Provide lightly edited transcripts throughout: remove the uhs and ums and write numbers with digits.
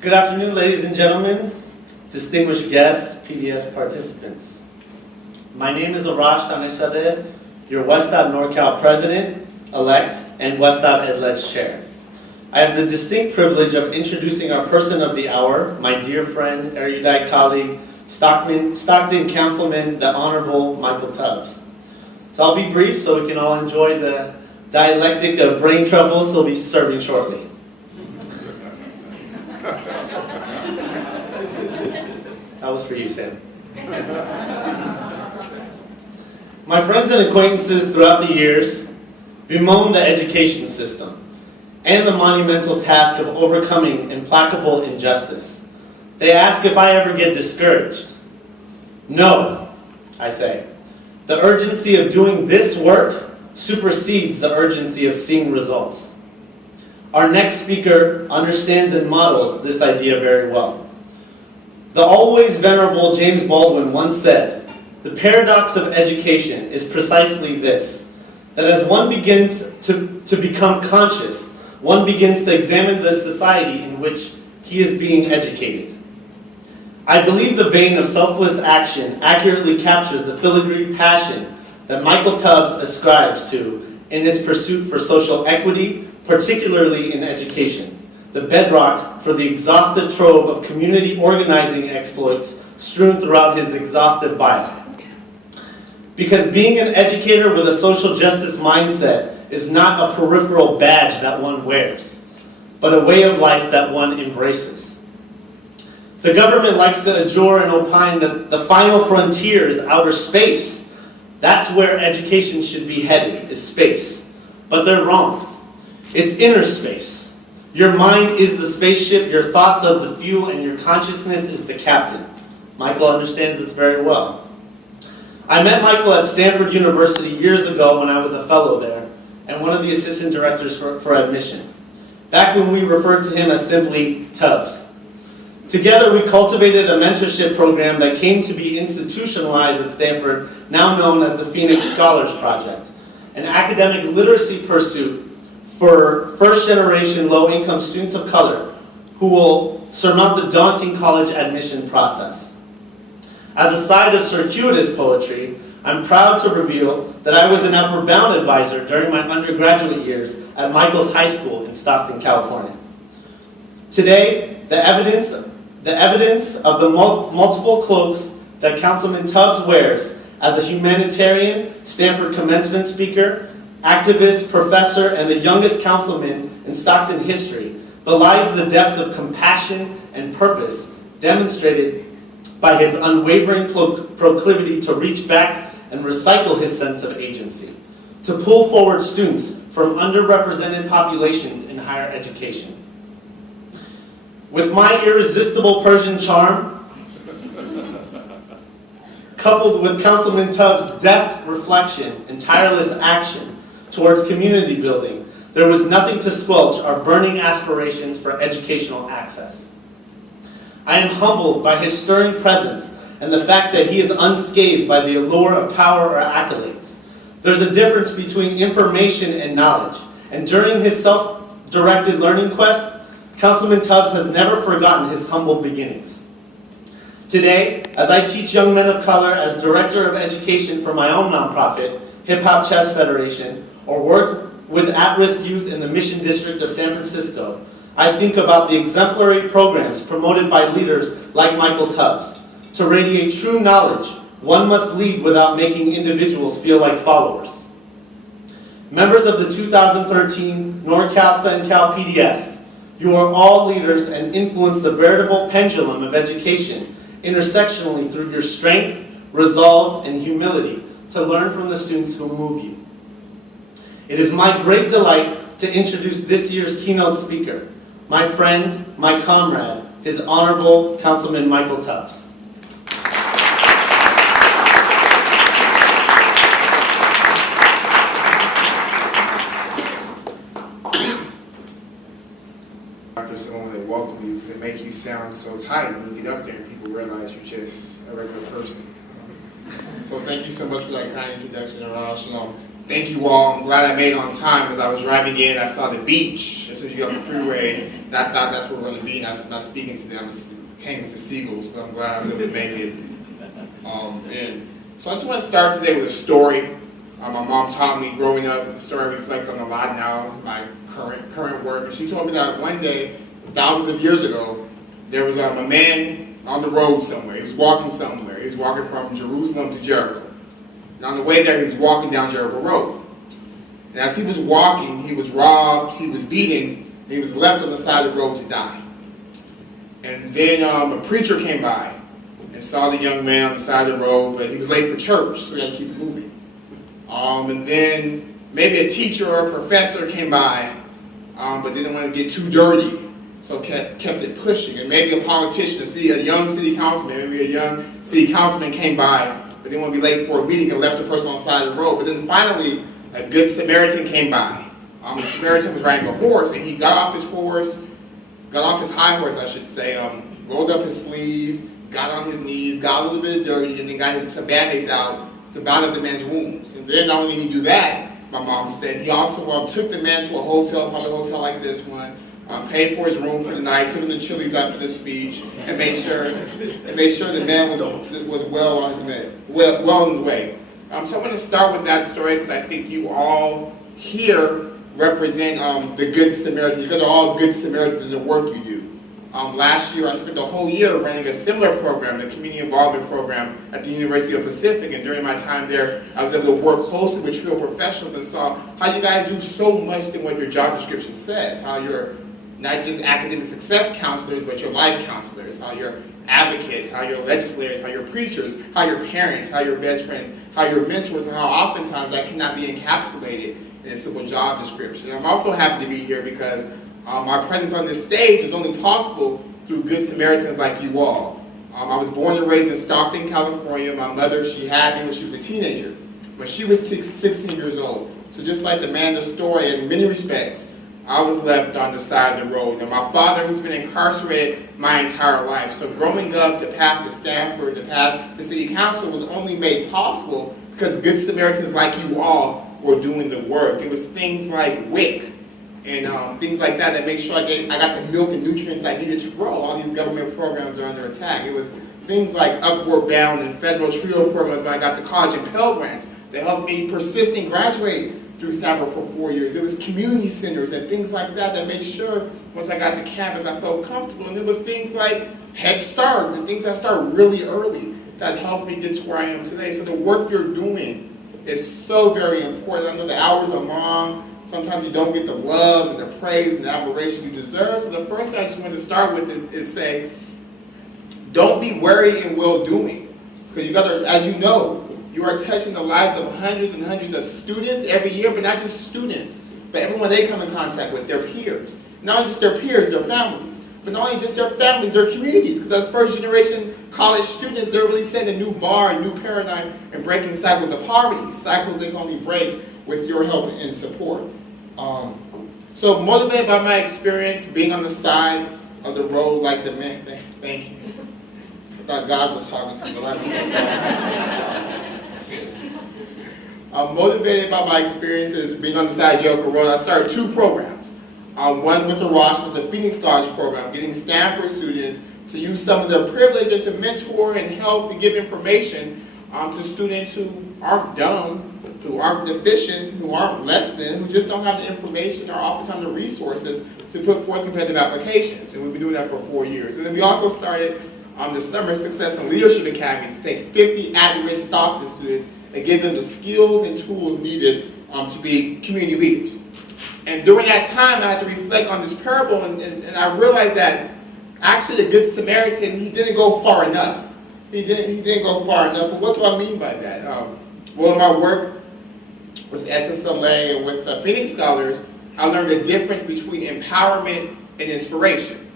Good afternoon, ladies and gentlemen, distinguished guests, PDS participants. My name is Arash, your Westop NorCal President-elect and Westop EdLedge Chair. I have the distinct privilege of introducing our person of the hour, my dear friend, erudite colleague, Stockton Councilman, the Honorable Michael Tubbs. So I'll be brief so we can all enjoy the dialectic of brain truffles he'll be serving shortly. That was for you, Sam. My friends and acquaintances throughout the years bemoan the education system and the monumental task of overcoming implacable injustice. They ask if I ever get discouraged. No, I say. The urgency of doing this work supersedes the urgency of seeing results. Our next speaker understands and models this idea very well. The always venerable James Baldwin once said, "The paradox of education is precisely this, that as one begins to become conscious, one begins to examine the society in which he is being educated." I believe the vein of selfless action accurately captures the filigree passion that Michael Tubbs ascribes to in his pursuit for social equity, particularly in education, the bedrock for the exhaustive trove of community organizing exploits strewn throughout his exhaustive bio. Because being an educator with a social justice mindset is not a peripheral badge that one wears, but a way of life that one embraces. The government likes to adjure and opine that the final frontier is outer space. That's where education should be headed, is space. But they're wrong. It's inner space. Your mind is the spaceship, your thoughts are the fuel, and your consciousness is the captain. Michael understands this very well. I met Michael at Stanford University years ago when I was a fellow there, and one of the assistant directors for admission. Back when we referred to him as simply Tubbs. Together we cultivated a mentorship program that came to be institutionalized at Stanford, now known as the Phoenix Scholars Project, an academic literacy pursuit for first-generation low-income students of color who will surmount the daunting college admission process. As a side of circuitous poetry, I'm proud to reveal that I was an upper bound advisor during my undergraduate years at Michael's High School in Stockton, California. Today, the evidence of the multiple cloaks that Councilman Tubbs wears as a humanitarian, Stanford commencement speaker, activist, professor, and the youngest councilman in Stockton history belies the depth of compassion and purpose demonstrated by his unwavering proclivity to reach back and recycle his sense of agency, to pull forward students from underrepresented populations in higher education. With my irresistible Persian charm, coupled with Councilman Tubbs' deft reflection and tireless action towards community building, there was nothing to squelch our burning aspirations for educational access. I am humbled by his stirring presence and the fact that he is unscathed by the allure of power or accolades. There's a difference between information and knowledge, and during his self-directed learning quest, Councilman Tubbs has never forgotten his humble beginnings. Today, as I teach young men of color as Director of Education for my own nonprofit, Hip Hop Chess Federation, or work with at-risk youth in the Mission District of San Francisco, I think about the exemplary programs promoted by leaders like Michael Tubbs. To radiate true knowledge, one must lead without making individuals feel like followers. Members of the 2013 NorCal-SunCal PDS, you are all leaders and influence the veritable pendulum of education intersectionally through your strength, resolve, and humility to learn from the students who move you. It is my great delight to introduce this year's keynote speaker, my friend, my comrade, His Honorable Councilman Michael Tubbs. I want to welcome you because it makes you sound so tight when you get up there and people realize you're just a regular person. So thank you so much for that kind introduction, Arash. thank you all. I'm glad I made it on time because I was driving in. I saw the beach as soon as you got on the freeway. And I thought that's where we're going to be. And I'm not speaking to them. I came with the seagulls, but I'm glad I was able to make it. And so I just want to start today with a story. My mom taught me growing up. It's a story I reflect on a lot now in my current work. And she told me that one day, thousands of years ago, there was a man on the road somewhere. He was walking somewhere. He was walking from Jerusalem to Jericho. And on the way there, he was walking down Jericho Road. And as he was walking, he was robbed, he was beaten, and he was left on the side of the road to die. And then a preacher came by and saw the young man on the side of the road, but he was late for church, so he had to keep moving. And then maybe a teacher or a professor came by, but didn't want to get too dirty, so kept it pushing. And maybe a politician, a young city councilman, maybe a young city councilman came by, but didn't want to be late for a meeting and left the person on the side of the road. But then finally, a good Samaritan came by. The Samaritan was riding a horse, and he got off his high horse, I should say, rolled up his sleeves, got on his knees, got a little bit dirty, and then got some Band-Aids out to bind up the man's wounds. And then not only did he do that, my mom said, he also took the man to a hotel, probably a hotel like this one, paid for his room for the night, took him to Chili's after the speech, and made sure the man was well on his way. So I'm going to start with that story because I think you all here represent the Good Samaritans. You guys are all Good Samaritans in the work you do. Last year, I spent the whole year running a similar program, the Community Involvement Program at the University of Pacific, and during my time there, I was able to work closely with TRIO professionals and saw how you guys do so much than what your job description says, how you're not just academic success counselors, but you're life counselors, how you're advocates, how you're legislators, how you're preachers, how you're parents, how you're best friends, how you're mentors, and how oftentimes that cannot be encapsulated in a simple job description. I'm also happy to be here because my presence on this stage is only possible through Good Samaritans like you all. I was born and raised in Stockton, California. My mother, she had me when she was a teenager, when she was 16 years old. So just like the man in the story, in many respects, I was left on the side of the road. And my father, who's been incarcerated my entire life. So growing up, the path to Stanford, the path to City Council was only made possible because Good Samaritans like you all were doing the work. It was things like WIC and things like that make sure I got the milk and nutrients I needed to grow. All these government programs are under attack. It was things like Upward Bound and federal TRIO programs when I got to college and Pell Grants that helped me persist and graduate through Stanford for 4 years. It was community centers and things like that made sure once I got to campus I felt comfortable. And it was things like Head Start and things that started really early that helped me get to where I am today. So the work you're doing is so very important. I know the hours are long. Sometimes you don't get the love and the praise and the admiration you deserve. So the first thing I just want to start with is say, don't be weary in well-doing. Because you got to, as you know, you are touching the lives of hundreds and hundreds of students every year, but not just students, but everyone they come in contact with, their peers. Not only just their peers, their families, but not only just their families, their communities. Because as first-generation college students, they're really setting a new bar, a new paradigm, and breaking cycles of poverty, cycles they can only break with your help and support. So motivated by my experience being on the side of the road like the man, thank you. I thought God was talking to me, but I'm so motivated by my experiences being on the side of Jericho Road, I started 2 programs. One with Arash was the Phoenix Scholars Program, getting Stanford students to use some of their privilege and to mentor and help and give information to students who aren't dumb, who aren't deficient, who aren't less than, who just don't have the information or oftentimes the resources to put forth competitive applications. And we've been doing that for 4 years. And then we also started the Summer Success and Leadership Academy to take 50 at-risk Stockton students and give them the skills and tools needed to be community leaders. And during that time, I had to reflect on this parable, and I realized that actually the Good Samaritan, he didn't go far enough. He didn't go far enough. And what do I mean by that? Well, in my work with SSLA and with Phoenix Scholars, I learned the difference between empowerment and inspiration.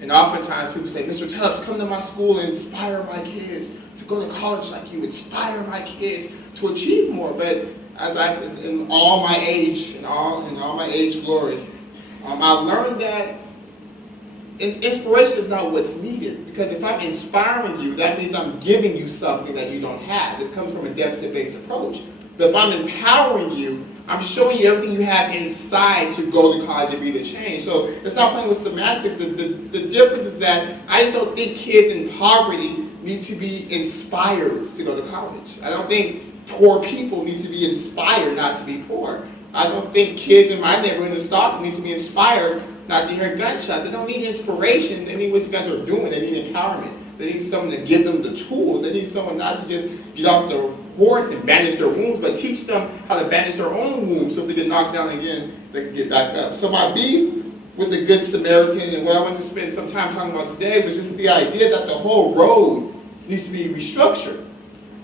And oftentimes people say, Mr. Tubbs, come to my school and inspire my kids to go to college like you, inspire my kids to achieve more. But as in all my age, in all my age glory, I learned that inspiration is not what's needed. Because if I'm inspiring you, that means I'm giving you something that you don't have. It comes from a deficit-based approach. But if I'm empowering you, I'm showing you everything you have inside to go to college and be the change. So it's not playing with semantics. The difference is that I just don't think kids in poverty need to be inspired to go to college. I don't think poor people need to be inspired not to be poor. I don't think kids in my neighborhood in Stockton need to be inspired not to hear gunshots. They don't need inspiration. They need what you guys are doing. They need empowerment. They need someone to give them the tools. They need someone not to just get off the horse and bandage their wounds, but teach them how to bandage their own wounds so if they get knocked down again, they can get back up. So my beef with the Good Samaritan and what I want to spend some time talking about today was just the idea that the whole road needs to be restructured.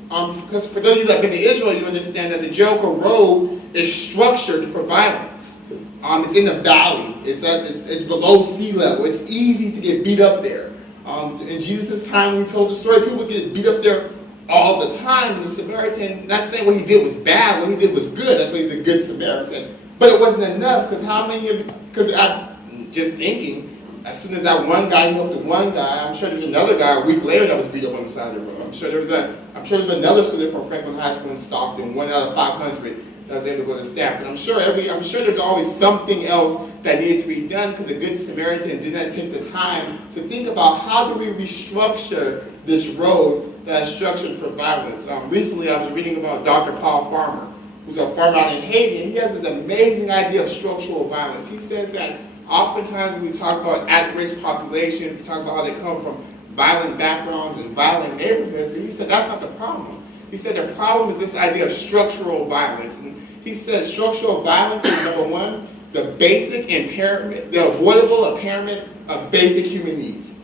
Because for those of you that have been to Israel, you understand that the Jericho Road is structured for violence. It's in the valley. It's below sea level. It's easy to get beat up there. In Jesus' time, when he told the story, people get beat up there all the time. And the Samaritan, not saying what he did was bad, what he did was good. That's why he's a good Samaritan. But it wasn't enough, because how many of you, because I'm just thinking, as soon as that one guy helped the one guy, I'm sure there was another guy a week later that was beat up on the side of the road. I'm sure there's another student from Franklin High School in Stockton, 1 out of 500, that was able to go to Stanford. I'm sure there's always something else that needed to be done, because the Good Samaritan did not take the time to think about how do we restructure this road that is structured for violence. Recently, I was reading about Dr. Paul Farmer, who's a farmer out in Haiti, and he has this amazing idea of structural violence. He says that oftentimes when we talk about at-risk populations, we talk about how they come from violent backgrounds and violent neighborhoods, but he said that's not the problem. He said the problem is this idea of structural violence. And he said structural violence is, number one, the basic impairment, the avoidable impairment of basic human needs.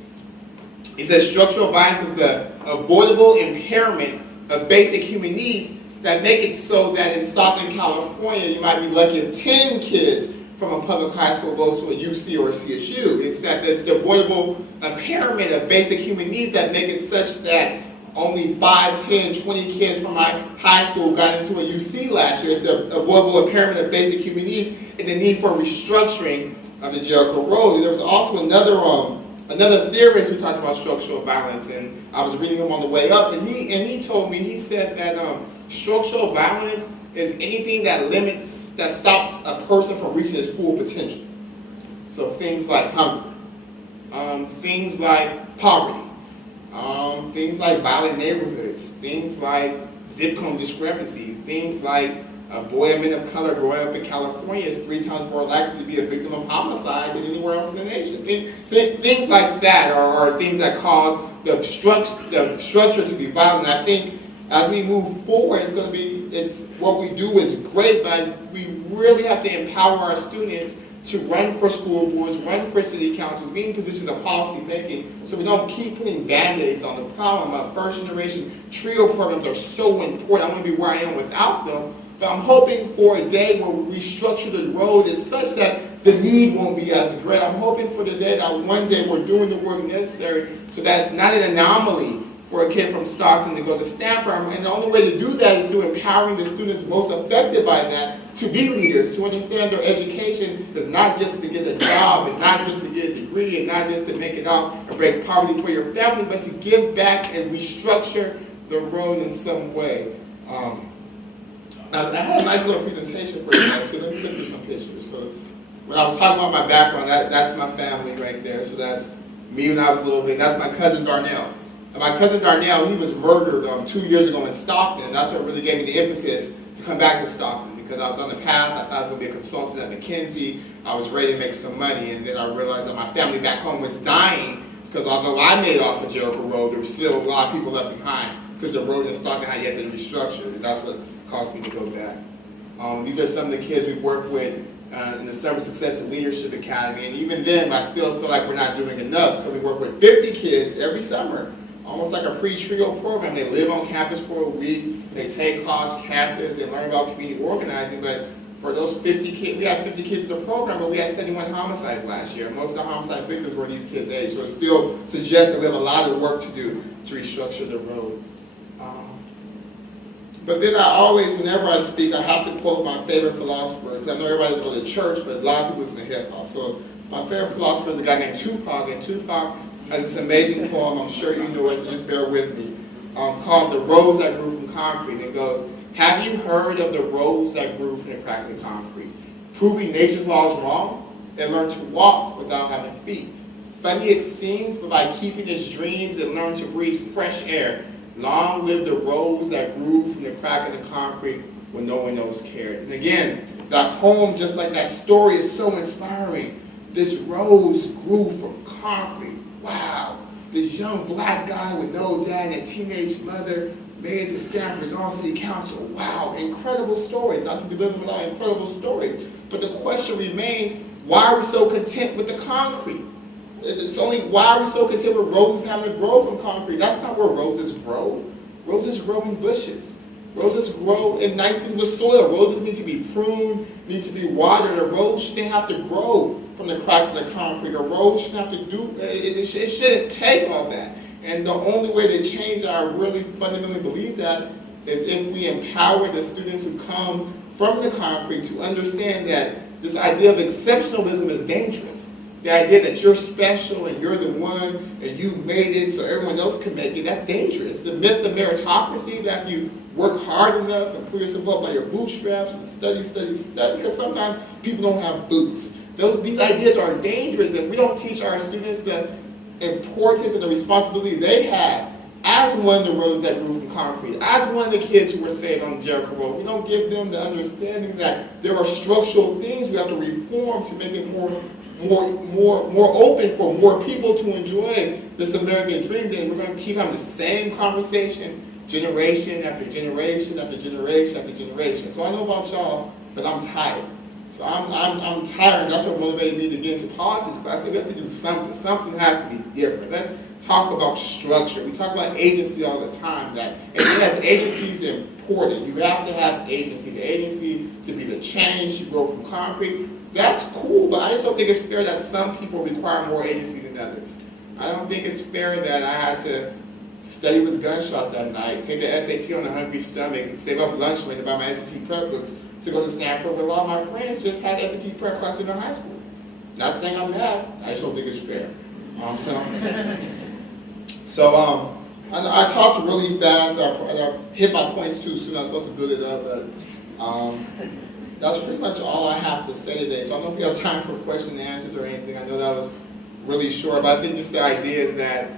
He says structural violence is the avoidable impairment of basic human needs that make it so that in Stockton, California, you might be lucky if 10 kids from a public high school goes to a UC or a CSU. It's that there's the avoidable impairment of basic human needs that make it such that only 5, 10, 20 kids from my high school got into a UC last year. It's the avoidable impairment of basic human needs and the need for restructuring of the Jericho Road. There was also another theorist who talked about structural violence, and I was reading him on the way up, and he told me, he said that structural violence is anything that stops a person from reaching his full potential. So things like hunger, things like poverty, things like violent neighborhoods, things like zip code discrepancies, things like a boy and men of color growing up in California is 3 times more likely to be a victim of homicide than anywhere else in the nation. Things like that are things that cause the structure to be violent. And I think as we move forward, it's what we do is great, but we really have to empower our students to run for school boards, run for city councils, be in positions of policy making, so we don't keep putting band-aids on the problem. Our first generation TRIO programs are so important. I want to be where I am without them, but I'm hoping for a day where we restructure the road is such that the need won't be as great. I'm hoping for the day that one day we're doing the work necessary so that it's not an anomaly for a kid from Stockton to go to Stanford. And the only way to do that is through empowering the students most affected by that to be leaders, to understand their education is not just to get a job and not just to get a degree and not just to make it out and break poverty for your family, but to give back and restructure the road in some way. I had a nice little presentation for you guys, so let me flip through some pictures. So when I was talking about my background, that's my family right there. So that's me when I was a little bit. That's my cousin Darnell. And my cousin Darnell, he was murdered 2 years ago in Stockton, and that's what really gave me the impetus to come back to Stockton, because I was on the path. I thought I was going to be a consultant at McKinsey. I was ready to make some money, and then I realized that my family back home was dying, because although I made it off of Jericho Road, there was still a lot of people left behind, because the road in Stockton had yet been restructured, and that's what caused me to go back. These are some of the kids we've worked with in the Summer Success and Leadership Academy, and even then, I still feel like we're not doing enough, because we work with 50 kids every summer, almost like a pre-TRIO program. They live on campus for a week, they take college campus, they learn about community organizing, but for those 50 kids, we had 50 kids in the program, but we had 71 homicides last year. Most of the homicide victims were these kids' age, so it still suggests that we have a lot of work to do to restructure the road. But then I always, whenever I speak, I have to quote my favorite philosopher, because I know everybody doesn't go to church, but a lot of people listen to hip-hop. So my favorite philosopher is a guy named Tupac, and Tupac has this amazing poem, I'm sure you know it, so just bear with me, called The Rose That Grew from Concrete. And it goes, Have you heard of the roads that grew from the crack of the concrete? Proving nature's laws wrong, it learned to walk without having feet. Funny it seems, but by keeping its dreams, it learned to breathe fresh air. Long live the roads that grew from the crack of the concrete when no one else cared. And again, that poem, just like that story, is so inspiring. This rose grew from concrete. Wow. This young black guy with no dad and a teenage mother made it to stand for his own city council. Wow, incredible stories. Not to belittle them at all, incredible stories. But the question remains, why are we so content with the concrete? It's only why are we so content with roses having to grow from concrete? That's not where roses grow. Roses grow in bushes. Roses grow in nice things with soil. Roses need to be pruned, need to be watered. A rose shouldn't have to grow from the cracks of the concrete. A rose shouldn't have to do, it shouldn't take all that. And the only way to change that, I really fundamentally believe that, is if we empower the students who come from the concrete to understand that this idea of exceptionalism is dangerous. The idea that you're special and you're the one and you made it so everyone else can make it, that's dangerous. The myth of meritocracy, that if you work hard enough and pull yourself up by your bootstraps and study, because sometimes people don't have boots. These ideas are dangerous if we don't teach our students the importance and the responsibility they have as one of the roads that grew from concrete, as one of the kids who were saved on Jericho Road. We don't give them the understanding that there are structural things we have to reform to make it more open for more people to enjoy this American dream. Then we're going to keep having the same conversation generation after generation after generation after generation. So I know about y'all, but I'm tired. So I'm tired, and that's what motivated me to get into politics. But I said we have to do something. Something has to be different. Let's talk about structure. We talk about agency all the time. And yes, agency is important. You have to have agency. The agency to be the change you grow from concrete. That's cool, but I just don't think it's fair that some people require more agency than others. I don't think it's fair that I had to study with gunshots at night, take the SAT on a hungry stomach, save up lunch money to buy my SAT prep books to go to Stanford, where a lot of my friends just had SAT prep classes in their high school. Not saying I'm mad, I just don't think it's fair. So I talked really fast, I hit my points too soon, I was supposed to build it up, but that's pretty much all I have to say today. So I don't know if we have time for questions and answers or anything. I know that was really short, but I think just the idea is that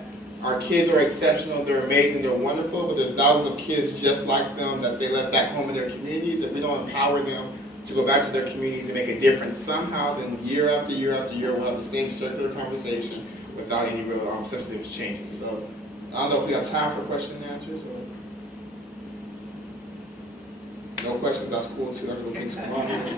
our kids are exceptional, they're amazing, they're wonderful, but there's thousands of kids just like them that they left back home in their communities. If we don't empower them to go back to their communities and make a difference somehow, then year after year after year we'll have the same circular conversation without any real substantive changes. So I don't know if we have time for questions and answers. Or no questions, that's cool too. I can go take some moments.